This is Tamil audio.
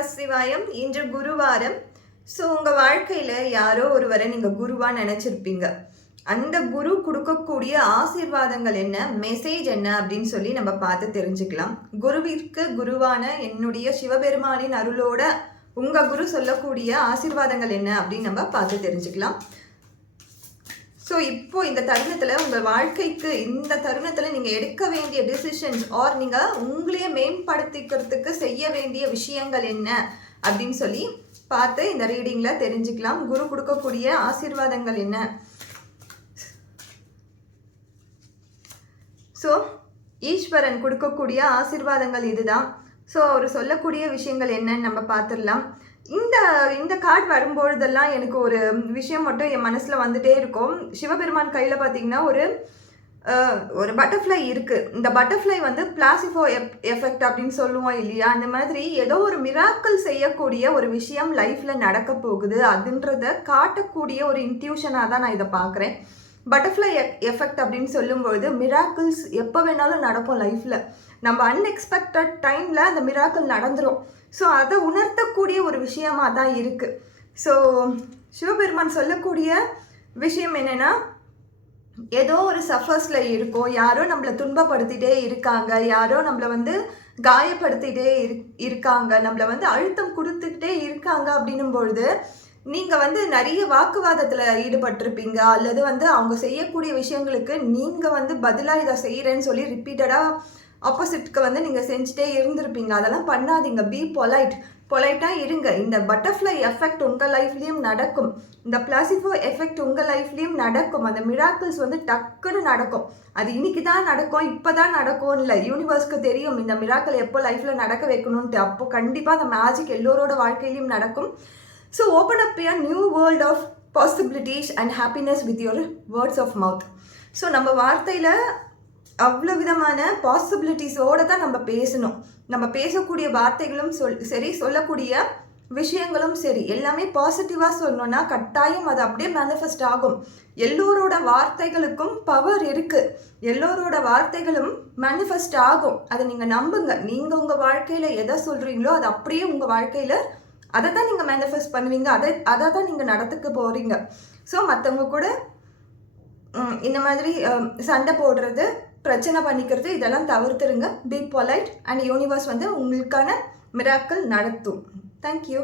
நமசிவாயம். இன்று குருவாரம். ஸோ உங்கள் வாழ்க்கையில் யாரோ ஒருவரை நீங்கள் குருவாக நினச்சிருப்பீங்க. அந்த குரு கொடுக்கக்கூடிய ஆசீர்வாதங்கள் என்ன, மெசேஜ் என்ன அப்படின்னு சொல்லி நம்ம பார்த்து தெரிஞ்சுக்கலாம். குருவிற்கு குருவான என்னுடைய சிவபெருமானின் அருளோட உங்கள் குரு சொல்லக்கூடிய ஆசீர்வாதங்கள் என்ன அப்படின்னு நம்ம பார்த்து தெரிஞ்சுக்கலாம். ஸோ இப்போ இந்த தருணத்தில் உங்கள் வாழ்க்கைக்கு இந்த தருணத்தில் நீங்கள் எடுக்க வேண்டிய டிசிஷன்ஸ் ஆர் நீங்கள் உங்களையே மேம்படுத்திக்கிறதுக்கு செய்ய வேண்டிய விஷயங்கள் என்ன அப்படின்னு சொல்லி பார்த்து இந்த ரீடிங்கில் தெரிஞ்சுக்கலாம். குரு கொடுக்கக்கூடிய ஆசீர்வாதங்கள் என்ன. ஸோ ஈஸ்வரன் கொடுக்கக்கூடிய ஆசீர்வாதங்கள் இதுதான். ஸோ அவர் சொல்லக்கூடிய விஷயங்கள் என்னன்னு நம்ம பார்த்துடலாம். இந்த கார்டு வரும்பொழுதெல்லாம் எனக்கு ஒரு விஷயம் மட்டும் என் மனசில் வந்துட்டே இருக்கும். சிவபெருமான் கையில் பார்த்தீங்கன்னா ஒரு பட்டர்ஃப்ளை இருக்குது. இந்த பட்டர்ஃப்ளை வந்து பிளாசிபோ எஃபெக்ட் அப்படின்னு சொல்லுவோம் இல்லையா, அந்த மாதிரி ஏதோ ஒரு மிராக்கிள் செய்யக்கூடிய ஒரு விஷயம் லைஃப்பில் நடக்க போகுது அதுன்றத காட்டக்கூடிய ஒரு இன்ட்யூஷனாக தான் நான் இதை பார்க்குறேன். பட்டர்ஃப்ளை எஃபெக்ட் அப்படின்னு சொல்லும்பொழுது மிராக்கிள்ஸ் எப்போ வேணாலும் நடக்கும் லைஃப்பில். நம்ம அன்எக்ஸ்பெக்டட் டைமில் அந்த மிராக்கிள் நடந்துடும். ஸோ அதை உணர்த்தக்கூடிய ஒரு விஷயமாக தான் இருக்குது. ஸோ சிவபெருமான் சொல்லக்கூடிய விஷயம் என்னென்னா, ஏதோ ஒரு சஃபர்ஸில் இருக்கோம், யாரோ நம்மளை துன்பப்படுத்திகிட்டே இருக்காங்க, யாரோ நம்மளை காயப்படுத்திகிட்டே இருக்காங்க, நம்மளை அழுத்தம் கொடுத்துக்கிட்டே இருக்காங்க அப்படின்னும் பொழுது நீங்கள் நிறைய வாக்குவாதத்தில் ஈடுபட்டிருப்பீங்க. அல்லது அவங்க செய்யக்கூடிய விஷயங்களுக்கு நீங்கள் பதிலாக இதை செய்கிறேன்னு சொல்லி ரிப்பீட்டடாக ஆப்போசிட்க்கு நீங்கள் செஞ்சுட்டே இருந்திருப்பீங்க. அதெல்லாம் பண்ணாதீங்க. பி பொலைட்டாக இருங்க. இந்த பட்டர்ஃப்ளை எஃபெக்ட் உங்கள் லைஃப்லேயும் நடக்கும். இந்த பிளாசிபோ எஃபெக்ட் உங்கள் லைஃப்லேயும் நடக்கும். அந்த மிராக்கிள்ஸ் டக்குன்னு நடக்கும். அது இன்னைக்கு தான் நடக்கும், இப்போ தான் நடக்கும் இல்லை, யூனிவர்ஸ்க்கு தெரியும் இந்த மிராக்கிள் எப்போ லைஃப்பில் நடக்க வைக்கணுன்ட்டு. அப்போ கண்டிப்பாக அந்த மேஜிக் எல்லோரோட வாழ்க்கையிலையும் நடக்கும். So open up a new world of possibilities and happiness with your words of mouth. So நம்ம வார்த்தையில் அவ்வளோ விதமான பாசிபிலிட்டிஸோடு தான் நம்ம பேசணும். நம்ம பேசக்கூடிய வார்த்தைகளும் சரி, சொல்லக்கூடிய விஷயங்களும் சரி, எல்லாமே பாசிட்டிவாக சொல்லணும்னா கட்டாயம் அது அப்படியே மேனிஃபெஸ்ட் ஆகும். எல்லோரோட வார்த்தைகளுக்கும் பவர் இருக்குது. எல்லோரோட வார்த்தைகளும் மேனிஃபெஸ்ட் ஆகும். அதை நீங்கள் நம்புங்க. நீங்கள் உங்கள் வாழ்க்கையில் எதை சொல்கிறீங்களோ அது அப்படியே உங்கள் வாழ்க்கையில் அதை தான் நீங்கள் மேனிஃபெஸ்ட் பண்ணுவீங்க. அதை தான் நீங்கள் நடத்துக்க போகிறீங்க. ஸோ மற்றவங்க கூட இந்த மாதிரி சண்டை போடுறது, பிரச்சனை பண்ணிக்கிறது இதெல்லாம் தவிர்த்துருங்க. பி பொலைட் அண்ட் யூனிவர்ஸ் உங்களுக்கான மிராக்கிள் நடத்தும். தேங்க்யூ.